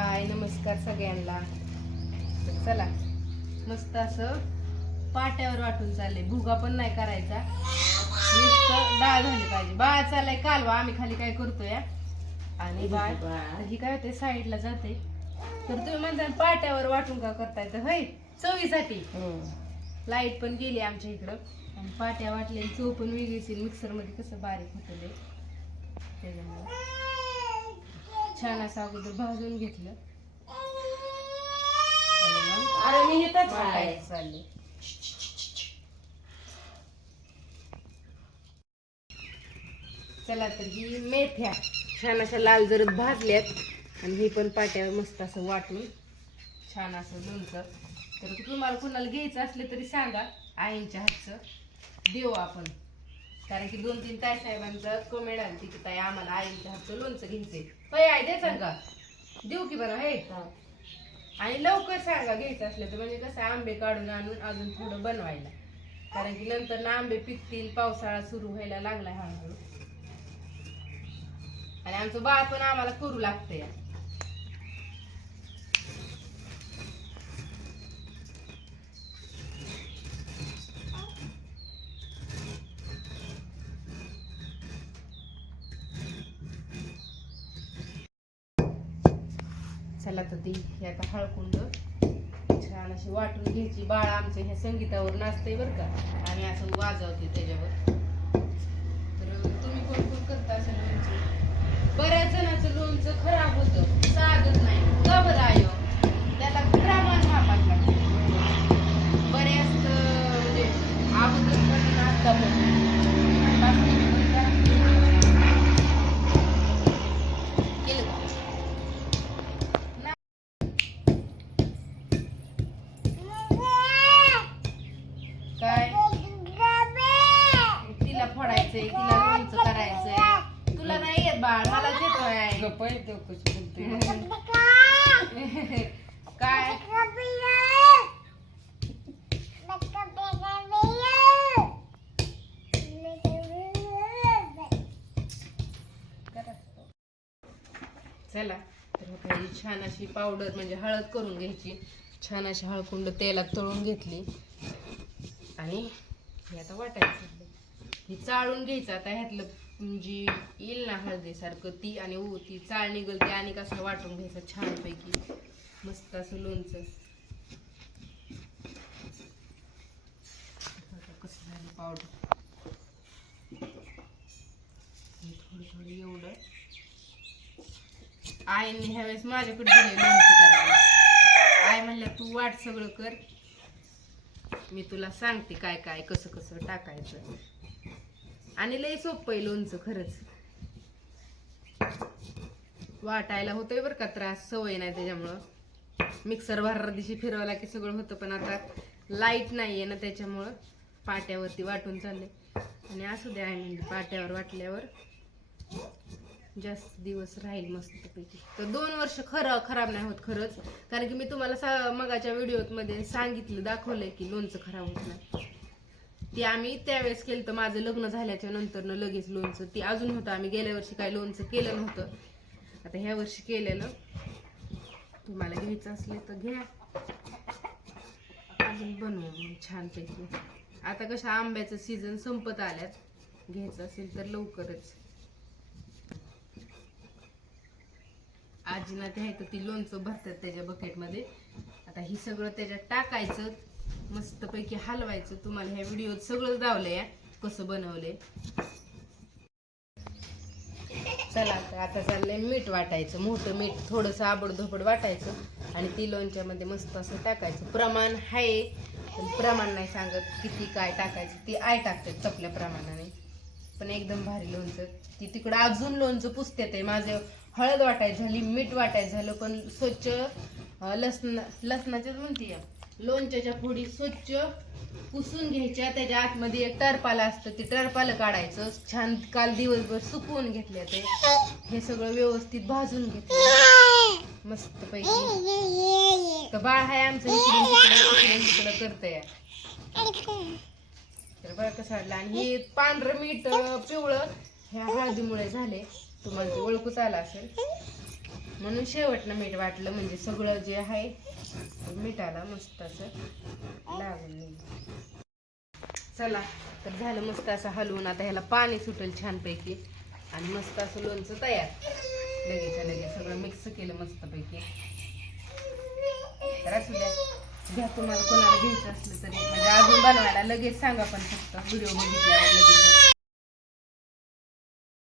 हाय नमस्कार सगळ्यांना. चला मस्त असं पाट्यावर वाटून चाललंय. भुगा पण नाही करायचा. नुसतं डाळ झाली पाहिजे. बाळ चाललाय कालवा. आम्ही खाली काय करतोय? आणि बाळ. ही काय होते साईडला जाते तर तुम्ही म्हणता पाट्यावर वाटून का करताय? तर होय चवीसाठी. लाइट पण गेली आमच्या इकडं. आणि पाट्या वाटले चव पण वेगळीच मिक्सरमध्ये कसं बारीक होतं ते. त्याच्यामुळे. छान असं अगोदर भाजून घेतलं. आणि अरे मी वाटायचं चालले चला. तर ही मेथ्या छान अशा लाल जरद भाजल्यात आणि ही पण पाट्यावर मस्त असं वाटून छान असं लोणचं तर तुम्हाला कुणाला घ्यायचं असले तरी सांगा आईंच्या हातचं. देऊ आपण. कारण की दोन तीन ताई साहेबांचा कमेंट आली की ताई आम्हाला आईंच्या हातचं लोणचं घ्यायचंय. होय आई द्यायचं का? देऊ की बरं हे. आणि लवकर सांगा घ्यायचं असलं तर म्हणजे कसं आंबे काढून आणून अजून थोडं बनवायला. कारण की नंतर ना आंबे पिकतील पावसाळा सुरू व्हायला लागलाय हळूहळू आणि आमचं बाळ पण आम्हाला करू लागतंय. चला तर ती हे आता हळकुंड. छान अशी वाटून घ्यायची. बाळ आमचं ह्या संगीतावर नाचतंय बरं का. आणि असं वाजवते त्याच्यावर. तर तुम्ही कोण कोण करता असं लोणचं? बऱ्याच जणांचं लोणचं खराब होतं. साधत नाही फोडायचंय तिला लोणचं करायचंय. तुला नाही येत बाळ मला येतोय गप्प आहे तो कशी बोलते काय? चला तर मग काही छान अशी पावडर म्हणजे हळद करून घ्यायची. छान अशी हळकुंड तेलात तळून घेतली. आणि हे आता वाटायचं ही चाळून घ्यायचं. आता ह्यातलं जी येईल ना हळदीसारखं ती आणि ऊ ती चाळ निघल ती आणि कसं वाटून घ्यायचं छानपैकी. मस्त असं लोणचं. कसं झालं पावडर थोडं थोडं एवढं. आईने ह्यावेळेस माझ्याकडे दिले लोणचं करायला. आई म्हणल्या तू वाट सगळं कर. मी तुला सांगते काय काय कसं कसं टाकायचं. आणि लय सोपं आहे लोणचं खरंच. वाटायला होतोय बरं का त्रास सवय नाही त्याच्यामुळं. मिक्सर भररा दिशी फिरवला की सगळं होतं पण आता लाइट नाही आहे ना त्याच्यामुळं. पाट्यावरती वाटून चालले आणि असू द्या म्हणजे पाट्यावर वाटल्यावर जास्त दिवस राहील मस्तपैकी. तर दोन वर्ष खरं खराब नाही होत खरंच. कारण की मी तुम्हाला सा मगाच्या व्हिडिओमध्ये सांगितलं दाखवलंय की लोणचं खराब होत नाही. ते आम्ही त्यावेळेस केलं तर माझं लग्न झाल्याच्यानंतर लगेच लोणचं ते अजून होतं. आम्ही गेल्या वर्षी काही लोणचं केलं नव्हतं. आता ह्या वर्षी केलेलं. तुम्हाला घ्यायचं असले तर घ्या. अजून बनवू मग छानपैकी. आता कसं आंब्याचं सीझन संपत आल्यात. घ्यायचं असेल तर लवकरच. आजीना ते आहे तर ती लोणचं भरतात त्याच्या बकेटमध्ये आता ही सगळं त्याच्यात टाकायचं. मस्तपैकी हलवायचं. तुम्हाला ह्या व्हिडिओत सगळं दावलंय कसं बनवलंय. चला आता चाललंय मीठ वाटायचं. मोठं मीठ थोडंसं आबडधोबड वाटायचं. आणि ती लोणच्यामध्ये मस्त असं टाकायचं. प्रमाण आहे पण प्रमाण नाही सांगत किती काय टाकायचं. ती आय टाकतात चपल्या प्रमाणाने. पण एकदम भारी लोणचं. ती तिकडं अजून लोणचं पुसतेत आहे माझं हळद वाटायचं झाली मीठ वाटायचं झालं पण स्वच्छ लसण लसणाच्याच म्हणते लोणच्याच्या फोडी स्वच्छ पुसून घ्यायच्या. त्याच्या आतमध्ये एक टरपाला असतं ते टरपालं काढायचं. छान काल दिवसभर सुकवून घेतल्या ते. हे सगळं व्यवस्थित भाजून घेतलं. मस्त पैकी. तर बाळ हाय आमचं इकडून तिकडं तिकडं करतंय. तर बरं कसं वाटलं आणि हे पांढरं मीठ पिवळं ह्या हळदीमुळे झाले. तुम्हाला ते ओळखूच आला असेल. म्हणून शेवटनं मीठ वाटलं म्हणजे सगळं जे आहे मिठाला मस्त असं लागून चला तर झालं मस्त असं हलवून. आता ह्याला पाणी सुटेल छानपैकी. आणि मस्त असं लोणचं तयार. लगेच लगेच सगळं मिक्स केलं मस्तपैकी. तर असू द्या. घ्या तुम्हाला कोणाला घ्यायचं असलं तरी. म्हणजे अजून बनवायला लगेच सांगा पण फक्त. व्हिडिओ बघितल्यावर लगेच.